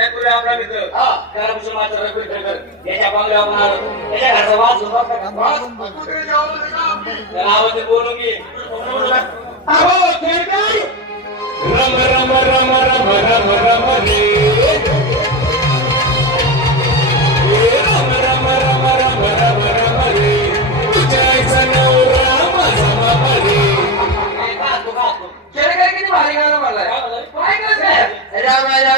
सरकुला आपला मित्र कारण मुसलमान सरकुल ठरकर याच्या बांगड्या होणार त्याच्या घरचा वाद होता गावामध्ये बोलू की रम रम रम रम रम रम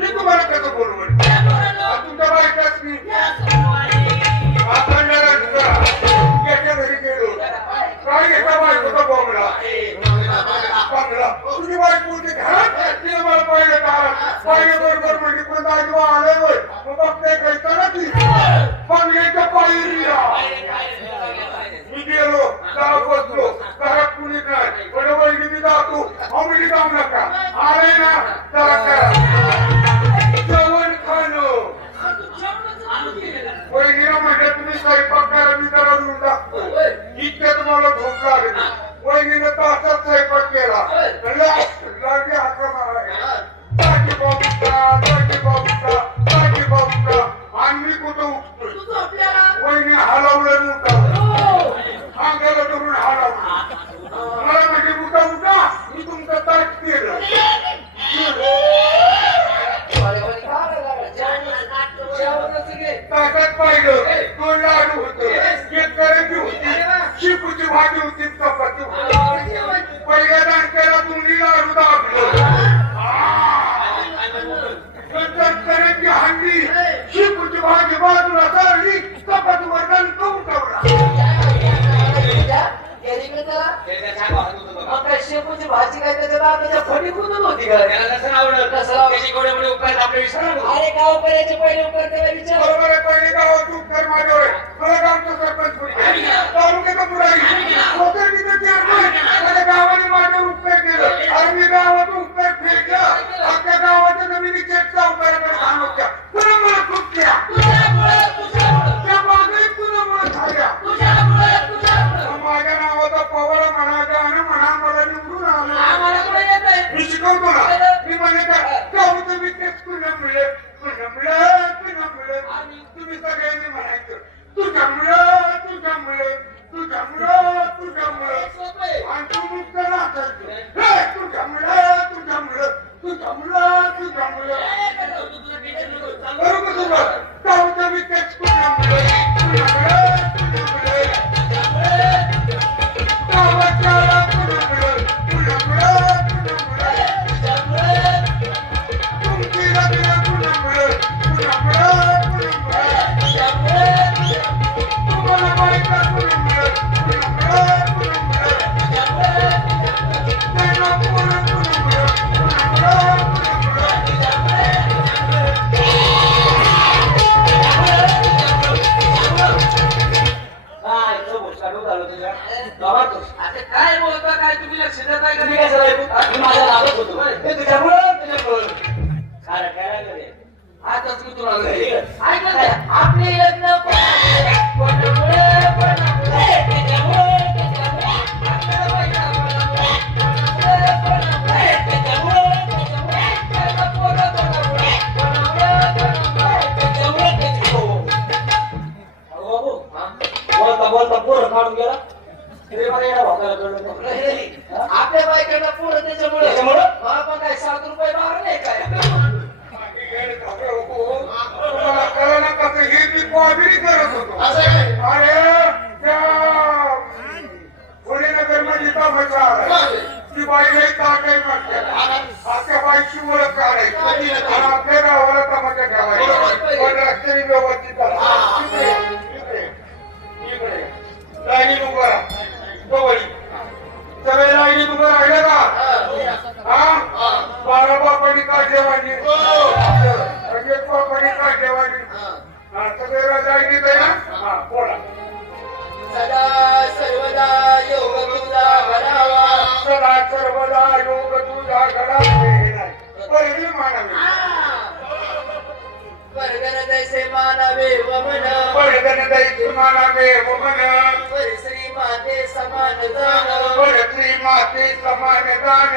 మీకు మనకు కొనుగోలు América, América, Arena, Caracas. ताकद पाहिलं. दोन लाडू होत. शेतकऱ्यांची होती. शिपूची भाजी होती चपाती होती. पहिल्या दाणक्याला तुम्ही लाडू दाबलं. शेतकऱ्यांची करंजी हंडी शिपूची भाजी बाजूला चालली to create शिजत नाही कधी काय झालं माझ्या लाभत होतो आपले लग्न हो, सदा सर्वदा योग तुझा घडावा. सदा सर्वदा योग तुझा घडावा. हे नाही. पहिली मानावी. परगण दैसे मानावे वमन. माते समान दान श्री माते समान दान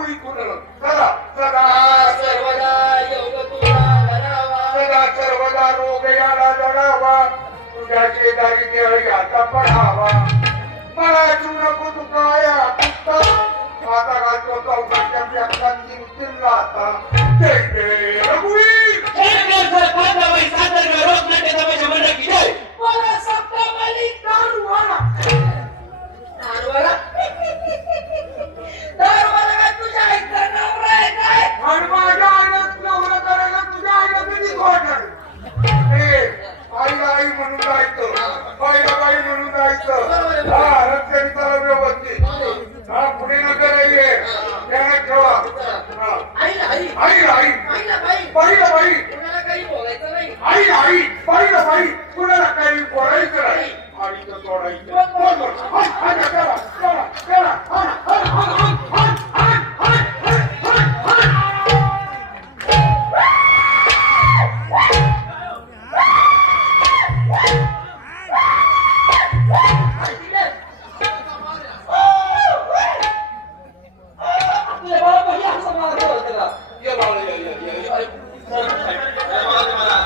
Take me, Take me, Take me, Take Take me, Take me, Take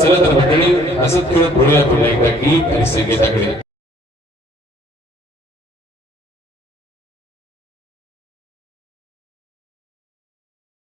चला तर मंडळी असंच खेळत पुढे आपण एकदा गीत आणि संगीताकडे